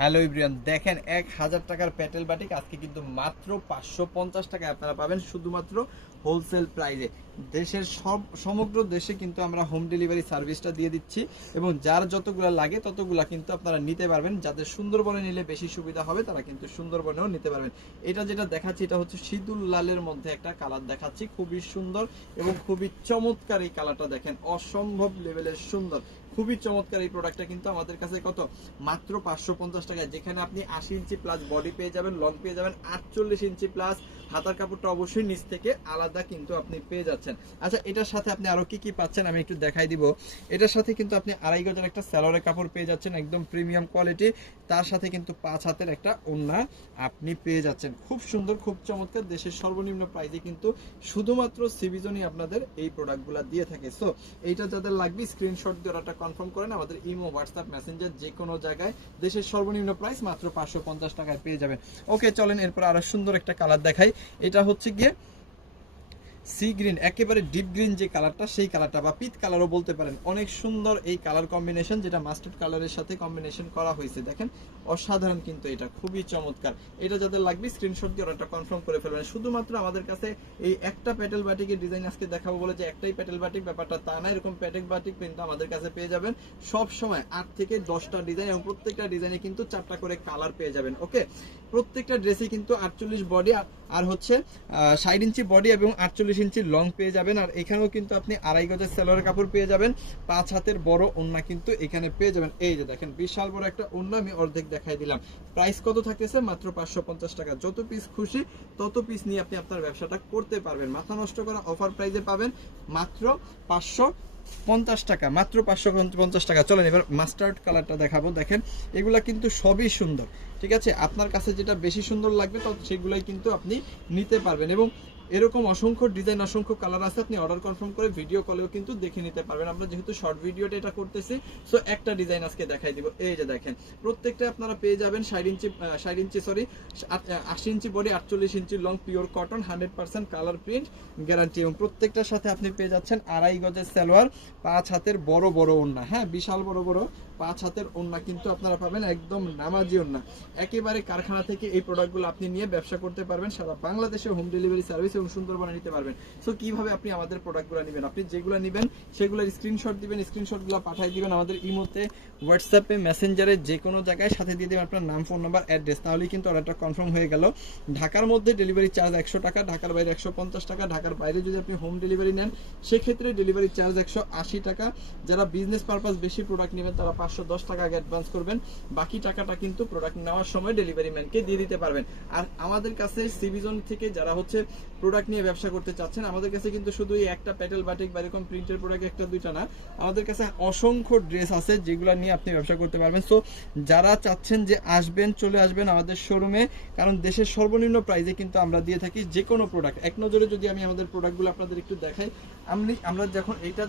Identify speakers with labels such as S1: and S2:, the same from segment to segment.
S1: Hello ইব্রিয়ান দেখেন এক হাজার টাকার প্যাটেল বাটিক। আজকে কিন্তু মাত্র পাঁচশো পঞ্চাশ টাকায় আপনারা পাবেন। শুধুমাত্র হোলসেল প্রাইজে দেশের সব, সমগ্র দেশে কিন্তু আমরা হোম ডেলিভারি সার্ভিসটা দিয়ে দিচ্ছি এবং যার যতগুলা লাগে ততগুলা কিন্তু আপনারা নিতে পারবেন। যাদের সুন্দরবনে নিলে বেশি সুবিধা হবে, তারা কিন্তু সুন্দরবনেও নিতে পারবেন। এটা যেটা দেখাচ্ছি, এটা হচ্ছে সিঁদুর লালের মধ্যে একটা কালার দেখাচ্ছি। খুবই সুন্দর এবং খুবই চমৎকার এই কালারটা দেখেন। অসম্ভব লেভেলের সুন্দর। খুবই চমৎকার এই প্রোডাক্টটা কিন্তু আমাদের কাছে কত? মাত্র পাঁচশো পঞ্চাশ টাকায়। যেখানে আপনি আশি ইঞ্চি প্লাস বডি পেয়ে যাবেন লং পেয়ে যাবেন, আটচল্লিশ ইঞ্চি প্লাস হাতার কাপড়টা অবশ্যই নিচ থেকে আলাদা কিন্তু আপনি পেয়ে যাচ্ছেন। আচ্ছা এটার সাথে আপনি আরও কি কি পাচ্ছেন আমি একটু দেখাই দিব। এটার সাথে কিন্তু আপনি আড়াই গজের একটা স্যালোয়ারের কাপড় পেয়ে যাচ্ছেন, একদম প্রিমিয়াম কোয়ালিটি তার সাথে কিন্তু পাঁচ হাতের একটা ওড়না আপনি পেয়ে যাচ্ছেন। খুব সুন্দর, খুব চমৎকার। দেশের সর্বনিম্ন প্রাইসে কিন্তু শুধুমাত্র সিভিজনই আপনাদের এই প্রোডাক্টগুলো দিয়ে থাকে। সো এইটা যাদের লাগবে স্ক্রিনশট দিয়ে ওটা কনফার্ম করেন। আমাদের ইমো হোয়াটসঅ্যাপ মেসেঞ্জার যে কোনো জায়গায় দেশের সর্বনিম্ন প্রাইস মাত্র পাঁচশো পঞ্চাশ টাকায় পেয়ে যাবেন। ওকে চলেন এরপর আরও সুন্দর একটা কালার দেখাই। এটা হচ্ছে গিয়ে সি গ্রিন একেবারে ডিপ গ্রিন যে কালারটা সেই কালারটা বা পিত কালারও বলতে পারেন। অনেক সুন্দর এই কালার কম্বিনেশন যেটা মাস্টার্ড কালারের সাথে কম্বিনেশন করা হয়েছে। দেখেন, অসাধারণ কিন্তু এটা, খুবই চমৎকার। এটা যাদের লাগবে স্ক্রিনশট দিয়ে ওটা কনফার্ম করে ফেলবেন। শুধুমাত্র আমাদের কাছে এই একটা প্যাটেল বাটিকের ডিজাইন আজকে দেখাবো বলে যে একটাই প্যাটেল বাটিক ব্যাপারটা তা না, এরকম প্যাটেল বাটিক কিন্তু আমাদের কাছে পেয়ে যাবেন। সব সময় আট থেকে দশটা ডিজাইন এবং প্রত্যেকটা ডিজাইনে কিন্তু চারটা করে কালার পেয়ে যাবেন ওকে প্রত্যেকটা ড্রেসে কিন্তু আটচল্লিশ বডি আর হচ্ছে ষাট ইঞ্চি বডি এবং আটচল্লিশ ইঞ্চি লং পেয়ে যাবেন আর এখানেও কিন্তু আপনি আড়াই গজের সেলোয়ার কাপড় পেয়ে যাবেন। পাঁচ হাতের বড় ওন্না কিন্তু এখানে পেয়ে যাবেন। এই যে দেখেন, বিশাল বড় একটা ওন্না আমি অর্ধেক দেখাই দিলাম। প্রাইস কত থাকতেছে? মাত্র পাঁচশো পঞ্চাশ টাকা। যত পিস খুশি তত পিস নিয়ে আপনি আপনার ব্যবসাটা করতে পারবেন। মাথা নষ্ট করা অফার প্রাইসে পাবেন মাত্র পাঁচশো পঞ্চাশ টাকা। মাত্র পাঁচশো পঞ্চাশ টাকা। চলেন এবার মাস্টার্ড কালারটা দেখাবো। দেখেন, এগুলা কিন্তু সবই সুন্দর। ঠিক আছে? আপনার কাছে যেটা বেশি সুন্দর লাগবে, তো সেগুলাই কিন্তু আপনি নিতে পারবেন। এবং এরকম অসংখ্য ডিজাইন অসংখ্য কালার আছে, আপনি অর্ডার কনফার্ম করে ভিডিও কলেও কিন্তু দেখে নিতে পারবেন। আমরা যেহেতু শর্ট ভিডিওটা এটা করতেছি সো একটা ডিজাইন আজকে দেখাই দিব। এই যে দেখেন, প্রত্যেকটা আপনারা পেয়ে যাবেন ষাট ইঞ্চি ষাট ইঞ্চি সরি আশি ইঞ্চি বডি আটচল্লিশ ইঞ্চি long pure cotton hundred percent colour print guarantee এবং প্রত্যেকটার সাথে আপনি পেয়ে যাচ্ছেন আড়াই গজের সালোয়ার, পাঁচ হাতের বড় বড় ওড়না হ্যাঁ বিশাল, বড় বড় পাঁচ হাতের ওড়না কিন্তু আপনারা পাবেন, একদম নামাজি ওড়না একেবারে কারখানা থেকে এই প্রোডাক্টগুলো আপনি নিয়ে ব্যবসা করতে পারবেন, সারা বাংলাদেশে হোম ডেলিভারি সার্ভিস সুন্দরবনে নিতে পারবেন। সো কীভাবে আপনি আমাদের প্রোডাক্টগুলো নেবেন? আপনি যেগুলো নেবেন, সেগুলোর স্ক্রিনশট দিবেন স্ক্রিনশটগুলো পাঠিয়ে দিবেন আমাদের ইমোতে হোয়াটসঅ্যাপে মেসেঞ্জারে যে কোনো জায়গায়। সাথে দিয়ে দেবেন আপনার নাম ফোন নাম্বার অ্যাড্রেস তাহলেই কিন্তু অর্ডারটা কনফার্ম হয়ে গেল। ঢাকার মধ্যে ডেলিভারি চার্জ একশো টাকা, ঢাকার বাইরে একশো পঞ্চাশ টাকা। ঢাকার বাইরে যদি আপনি হোম ডেলিভারি নেন, সেক্ষেত্রে ডেলিভারি চার্জ একশো আশি টাকা। যারা বিজনেস পারপাস বেশি প্রোডাক্ট নেবেন, তারা পাঁচশো দশ টাকা আগে অ্যাডভান্স করবেন। বাকি টাকাটা কিন্তু প্রোডাক্ট নেওয়ার সময় ডেলিভারি ম্যানকে দিয়ে দিতে পারবেন। আর আমাদের কাছে সিভিজন থেকে যারা হচ্ছে প্রোডাক্ট নিয়ে ব্যবসা করতে চাচ্ছেন, আমাদের কাছে কিন্তু শুধু এই একটা প্যাটেল বাটিক বা এরকম প্রিন্টের প্রোডাক্ট একটা দুইটা না, আমাদের কাছে অসংখ্য ড্রেস আছে যেগুলো নিয়ে আপনি ব্যবসা করতে পারবেন। সো যারা চাচ্ছেন যে আসবেন, চলে আসবেন আমাদের শোরুমে কারণ দেশের সর্বনিম্ন প্রাইসে কিন্তু আমরা দিয়ে থাকি যে কোনো প্রোডাক্ট এক নজরে যদি আমি আমাদের প্রোডাক্টগুলো আপনাদের একটু দেখাই, আমি, আমরা যখন এইটা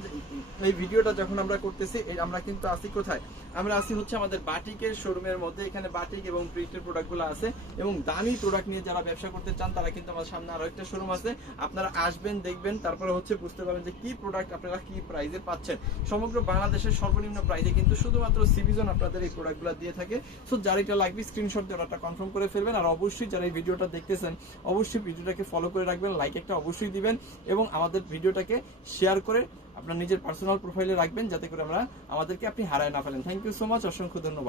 S1: এই ভিডিওটা যখন আমরা করতেছি আমরা কিন্তু আসি কোথায়? আমরা আসি হচ্ছে আমাদের বাটিকের শোরুমের মধ্যে, এখানে বাটিক এবং প্রিন্টের প্রোডাক্টগুলো আছে এবং দামি প্রোডাক্ট নিয়ে যারা ব্যবসা করতে চান, তারা কিন্তু আমাদের সামনে আরও একটা শোরুম আছে, আপনারা আসবেন, দেখবেন, তারপরে হচ্ছে বুঝতে পারবেন যে কি প্রোডাক্ট আপনারা কি প্রাইসে পাচ্ছেন। সমগ্র বাংলাদেশের সর্বনিম্ন প্রাইজে কিন্তু শুধুমাত্র সিভিজন আপনাদের এই প্রোডাক্টগুলো দিয়ে থাকে। সো যার এটা লাগবে স্ক্রিনশট দিয়ে ওটা কনফার্ম করে ফেলবেন। আর অবশ্যই যারা এই ভিডিওটা দেখতেছেন, অবশ্যই ভিডিওটাকে ফলো করে রাখবেন লাইক একটা অবশ্যই দিবেন এবং আমাদের ভিডিওটাকে শেয়ার করে আপনার নিজের পার্সোনাল প্রোফাইলে রাখবেন, যাতে করে আমরা আমাদেরকে আপনি হারায় না ফেলেন। থ্যাংক ইউ সো মাচ অসংখ্য ধন্যবাদ।